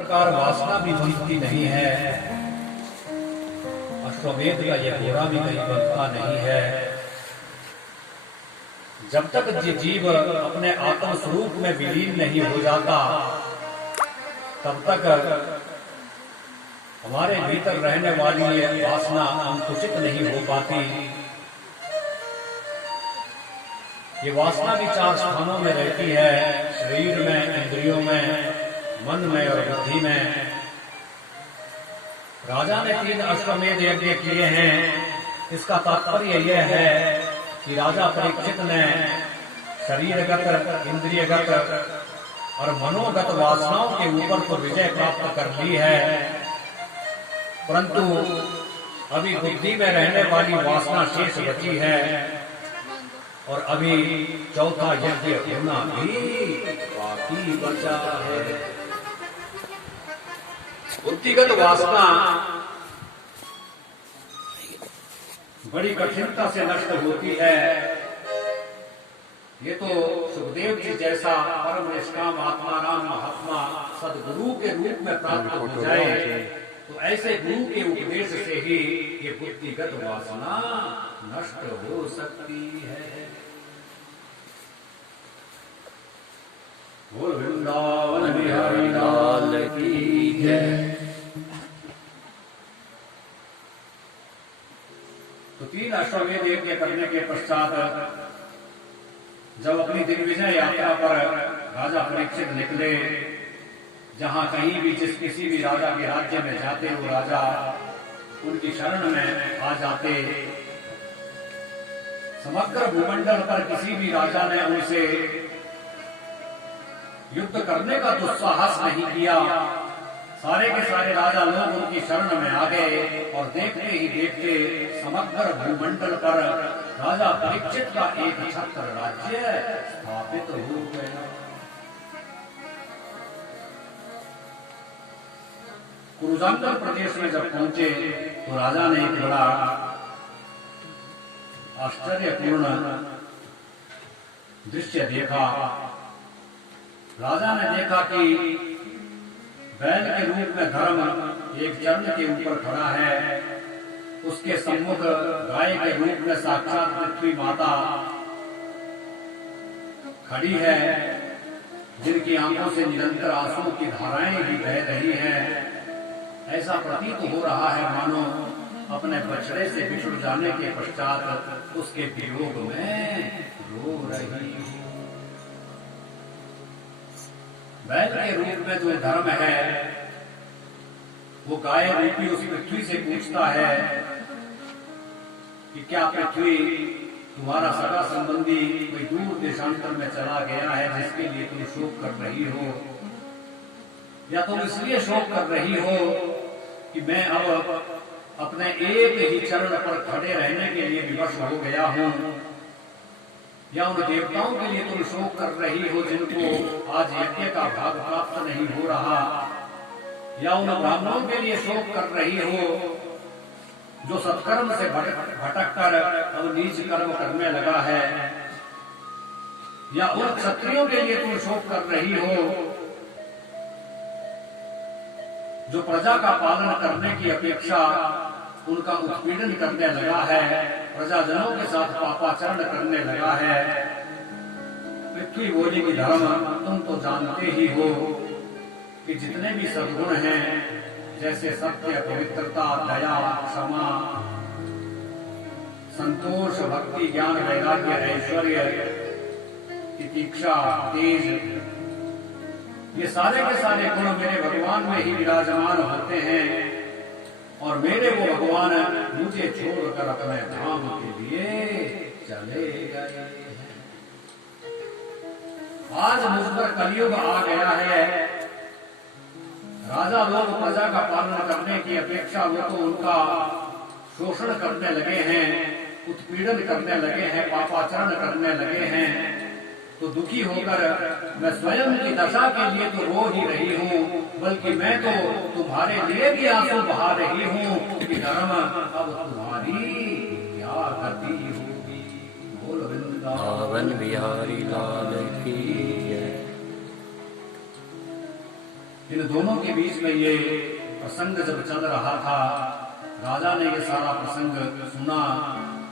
प्रकार वासना भी बनती नहीं है, अश्वमेध का यह घोड़ा भी कहीं बनता नहीं है। जब तक जीव अपने आत्म स्वरूप में विलीन नहीं हो जाता, तब तक हमारे भीतर रहने वाली ये वासना अंकुशित नहीं हो पाती। ये वासना भी 4 स्थानों में रहती है, शरीर में, इंद्रियों में, मन में और बुद्धि में। राजा ने 3 अश्वमेध यज्ञ किए हैं। इसका तात्पर्य यह है कि राजा परीक्षित ने शरीरगत, इंद्रियगत और मनोगत वासनाओं के ऊपर तो विजय प्राप्त कर ली है, परंतु अभी बुद्धि में रहने वाली वासना शेष बची है और अभी 4था यज्ञ होना भी बाकी बचा है। बुद्धिगत वासना बड़ी कठिनता से नष्ट होती है। ये तो सुखदेव जी जैसा परम निष्काम आत्माराम महात्मा सदगुरु के रूप में प्राप्त हो जाए, तो ऐसे गुरु के उपदेश से ही ये बुद्धिगत वासना नष्ट हो सकती है। बोल वृंदावन बिहारी लाल की जय। तो 3 अश्वमेध यज्ञ करने के पश्चात जब अपनी दिग्विजय यात्रा पर राजा परीक्षित निकले, जहां कहीं भी किसी भी राजा के राज्य में जाते वो राजा उनकी शरण में आ जाते। समग्र भूमंडल पर किसी भी राजा ने उनसे युद्ध करने का दुस्साहस नहीं किया। सारे के सारे राजा लोग उनकी शरण में आ गए और देखते ही देखते समग्र भूमंडल पर राजा परीक्षित का एक छत्र राज्य स्थापित हो गया। कुरुजांगल प्रदेश में जब पहुंचे तो राजा ने एक बड़ा आश्चर्यपूर्ण दृश्य देखा। राजा ने देखा कि बैल के रूप में धर्म एक चरण के ऊपर खड़ा है। उसके सम्मुख गाय के रूप में साक्षात पृथ्वी माता खड़ी है, जिनकी आंखों से निरंतर आंसू की धाराएं भी बह रही हैं। ऐसा प्रतीत हो रहा है मानो अपने बछड़े से बिछुड़ जाने के पश्चात उसके वियोग में रो रही। बैल के रूप में जो धर्म है वो गाय रूपी उस पृथ्वी से पूछता है कि क्या पृथ्वी तुम्हारा सगा संबंधी कोई दूर देशांतर में चला गया है जिसके लिए तुम शोक कर रही हो, या तुम इसलिए शोक कर रही हो कि मैं अब अपने एक ही चरण पर खड़े रहने के लिए विवश हो गया हूं, या उन देवताओं के लिए तुम शोक कर रही हो जिनको आज यज्ञ का भाग प्राप्त नहीं हो रहा, या उन ब्राह्मणों के लिए शोक कर रही हो जो सत्कर्म से भटक कर अब नीच कर्म करने लगा है, या उन क्षत्रियों के लिए तुम शोक कर रही हो जो प्रजा का पालन करने की अपेक्षा उनका उत्पीड़न करने लगा है, प्रजाजनों के साथ पापाचरण करने लगा है। पृथ्वी बोली की धर्म तुम तो जानते ही हो कि जितने भी सद्गुण हैं, जैसे सत्य, पवित्रता, दया, क्षमा, संतोष, भक्ति, ज्ञान, वैराग्य, ऐश्वर्य, तितिक्षा, तेज, ये सारे के सारे गुण मेरे भगवान में ही विराजमान होते हैं और मेरे वो भगवान मुझे छोड़कर अपने धाम के लिए चले गए हैं। आज मुझ पर कलयुग आ गया है। राजा लोग प्रजा का पालन करने की अपेक्षा वो तो उनका शोषण करने लगे हैं, उत्पीड़न करने लगे हैं, पापाचरण करने लगे हैं। तो दुखी होकर मैं स्वयं की दशा के लिए तो रो ही रही हूँ, बल्कि मैं तो तुम्हारे लिए भी आंसू बहा रही हूँ कि धर्म अब तुम्हारी क्या गति होगी। बोल वृंदावन बिहारी लाल की जय। इन दोनों के बीच में ये प्रसंग जब चल रहा था, राजा ने ये सारा प्रसंग सुना,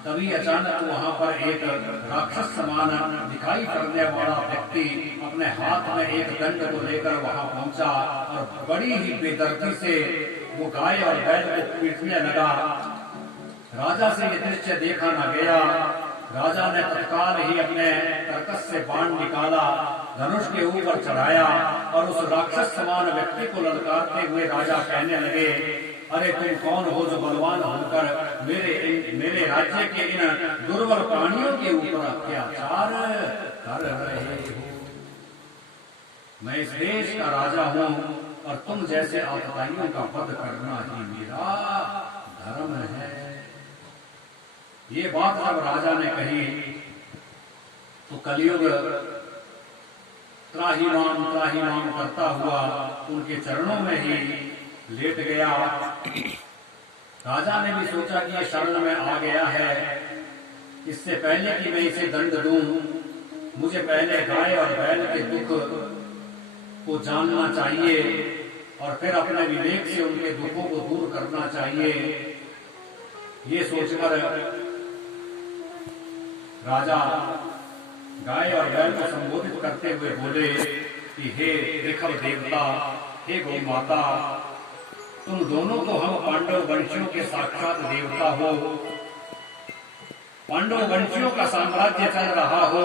तभी अचानक वहां पर एक राक्षस समान दिखाई पड़ने वाला व्यक्ति अपने हाथ में एक दंड को लेकर वहां पहुंचा और बड़ी ही बेदर्दी से वो गाय और बैल को पीटने लगा। राजा से ये दृश्य देखा न गया। राजा ने तत्काल ही अपने कर्कश से बाण निकाला, धनुष के ऊपर चढ़ाया और उस राक्षस समान व्यक्ति को ललकारते हुए राजा कहने लगे, अरे तुम कौन हो जो बलवान होकर मेरे राज्य के इन दुर्बल प्राणियों के ऊपर अत्याचार कर रहे हो? मैं इस देश का राजा हूं और तुम जैसे आतताइयों का वध करना ही मेरा धर्म है। ये बात जब राजा ने कही तो कलयुग त्राहिमाम करता हुआ उनके चरणों में ही लेट गया। राजा ने भी सोचा कि ये शरण में आ गया है, इससे पहले कि मैं इसे दंड दूं, मुझे पहले गाय और बैल के दुख को जानना चाहिए और फिर अपने विवेक से उनके दुखों को दूर करना चाहिए। ये सोचकर राजा गाय और बैल को संबोधित करते हुए बोले कि हे ऋषभ देवता, हे गौ माता, तुम दोनों तो हम पांडव वंशियों के साक्षात देवता हो। पांडव वंशियों का साम्राज्य चल रहा हो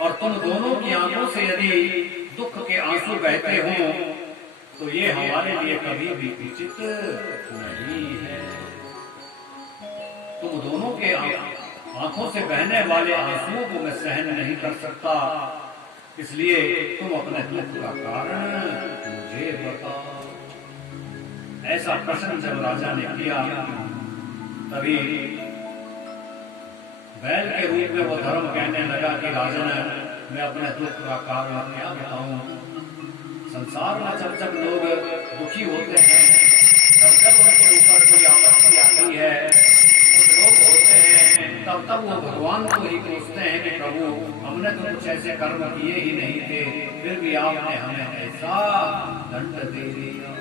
और तुम दोनों की आंखों से यदि दुख के आंसू बहते हो तो ये हमारे लिए कभी भी उचित नहीं है। तुम दोनों के आंखों से बहने वाले आंसुओं को मैं सहन नहीं कर सकता, इसलिए तुम अपने दुख का कारण मुझे बताओ। ऐसा प्रश्न जब राजा ने किया, तभी बैल के रूप में वो धर्म कहने लगा कि राजन, मैं अपने दुख का कारण क्या बताऊं? संसार में जब जब लोग दुखी होते हैं, जब जब उनके ऊपर कोई आपत्ति आती है, कुछ लोग होते हैं तब तब वो भगवान को ही पूछते हैं कि प्रभु, हमने तो कुछ ऐसे कर्म किए ही नहीं थे, फिर भी आपने हमें ऐसा दंड दे दिया।